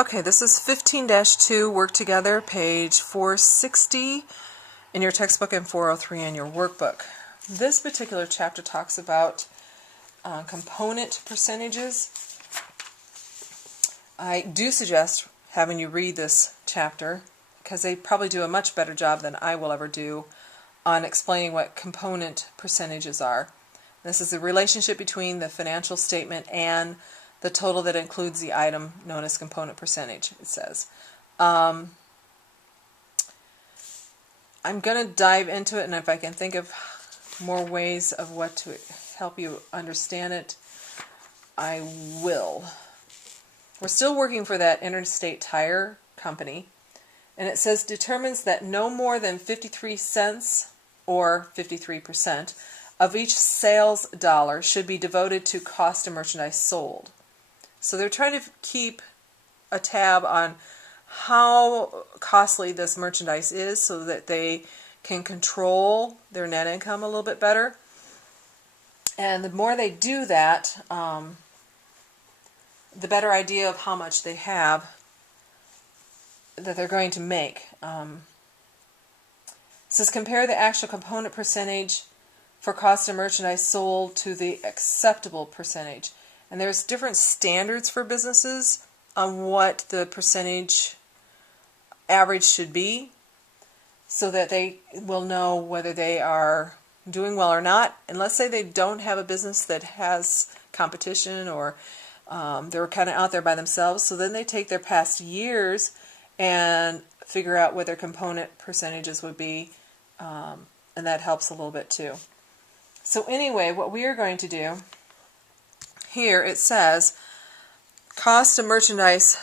Okay, this is 15-2, Work Together, page 460 in your textbook and 403 in your workbook. This particular chapter talks about component percentages. I do suggest having you read this chapter because they probably do a much better job than I will ever do on explaining what component percentages are. This is the relationship between the financial statement and the total that includes the item known as component percentage, it says. I'm going to dive into it, and if I can think of more ways of what to help you understand it, I will. We're still working for that Interstate Tire Company, and it says determines that no more than 53 cents or 53% of each sales dollar should be devoted to cost of merchandise sold. So they're trying to keep a tab on how costly this merchandise is so that they can control their net income a little bit better. And the more they do that, the better idea of how much they have that they're going to make. It says compare the actual component percentage for cost of merchandise sold to the acceptable percentage. And there's different standards for businesses on what the percentage average should be so that they will know whether they are doing well or not. And let's say they don't have a business that has competition, or they're kind of out there by themselves. So then they take their past years and figure out what their component percentages would be, and that helps a little bit too. So anyway, what we are going to do here, it says cost of merchandise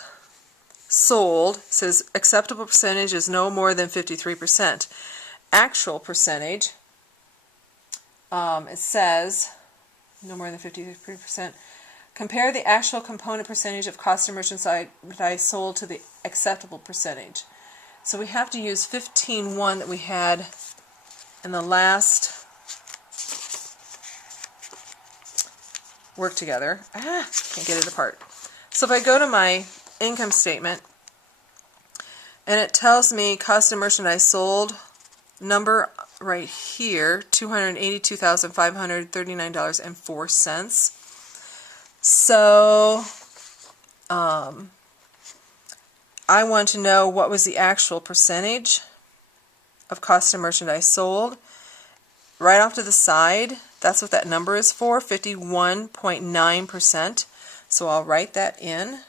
sold, says acceptable percentage is no more than 53%. Actual percentage, it says no more than 53%. Compare the actual component percentage of cost of merchandise sold to the acceptable percentage. So we have to use 15.1 that we had in the last work together. Can't get it apart. So if I go to my income statement and it tells me cost of merchandise sold number right here, $282,539.04. So I want to know what was the actual percentage of cost of merchandise sold. Right off to the side, that's what that number is for, 51.9%. So I'll write that in.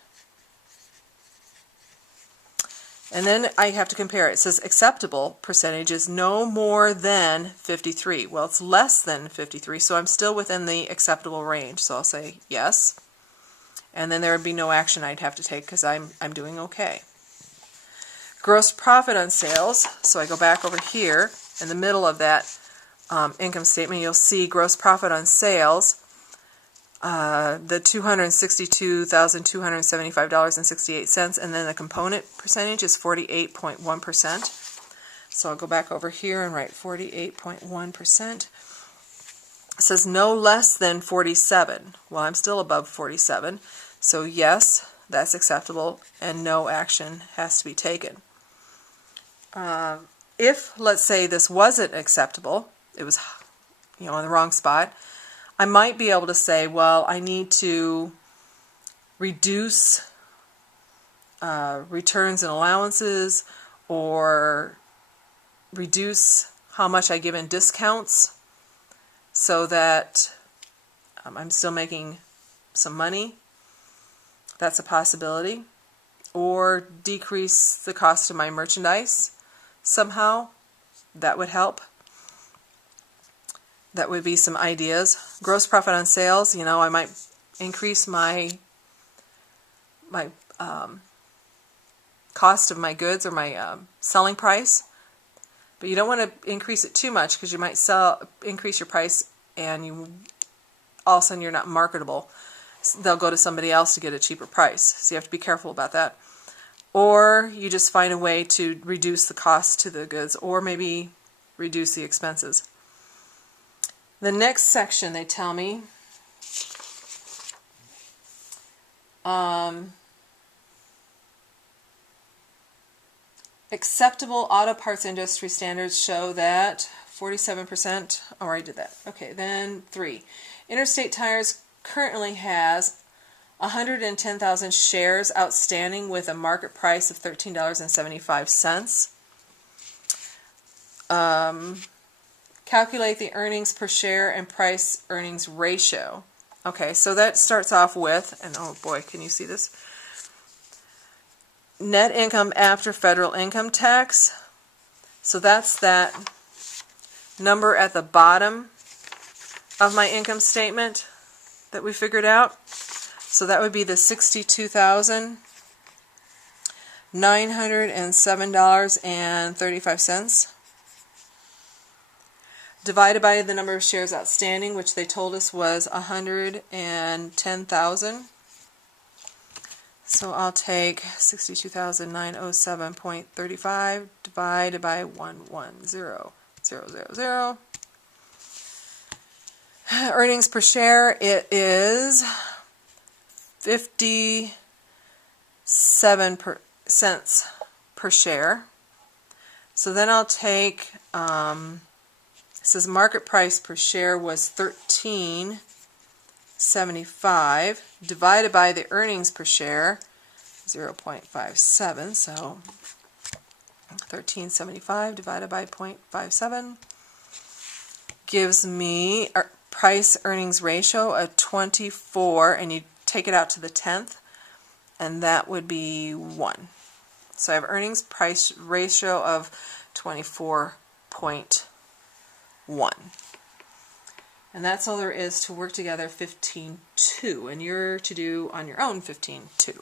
And then I have to compare it. It says acceptable percentage is no more than 53. Well, it's less than 53, so I'm still within the acceptable range. So I'll say yes. And then there would be no action I'd have to take because I'm doing okay. Gross profit on sales. So I go back over here in the middle of that income statement. You'll see gross profit on sales. The $262,275.68, and then the component percentage is 48.1%. So I'll go back over here and write 48.1%. It says no less than 47. Well, I'm still above 47, so yes, that's acceptable, and no action has to be taken. If, let's say, this wasn't acceptable, it was, in the wrong spot, I might be able to say, well, I need to reduce returns and allowances, or reduce how much I give in discounts so that I'm still making some money. That's a possibility. Or decrease the cost of my merchandise somehow. That would help. That would be some ideas. Gross profit on sales, I might increase my cost of my goods, or my selling price. But you don't want to increase it too much because you might increase your price and all of a sudden you're not marketable. They'll go to somebody else to get a cheaper price. So you have to be careful about that. Or you just find a way to reduce the cost to the goods, or maybe reduce the expenses. The next section, they tell me, Acceptable auto parts industry standards show that 47%. Oh, I already did that. Okay, then 3. Interstate Tires currently has 110,000 shares outstanding with a market price of $13.75. Calculate the earnings per share and price earnings ratio. Okay, so that starts off with, and oh boy, can you see this? Net income after federal income tax. So that's that number at the bottom of my income statement that we figured out. So that would be the $62,907.35 divided by the number of shares outstanding, which they told us was 110,000. So I'll take 62,907.35 divided by 110,000. Earnings per share, it is 57 cents per share. So then I'll take, it says market price per share was $13.75 divided by the earnings per share 0.57, so $13.75 divided by 0.57 gives me a price earnings ratio of 24, and you take it out to the 10th, and that would be 1. So I have earnings price ratio of 24.1. And that's all there is to work together 15.2, and you're to do on your own 15.2.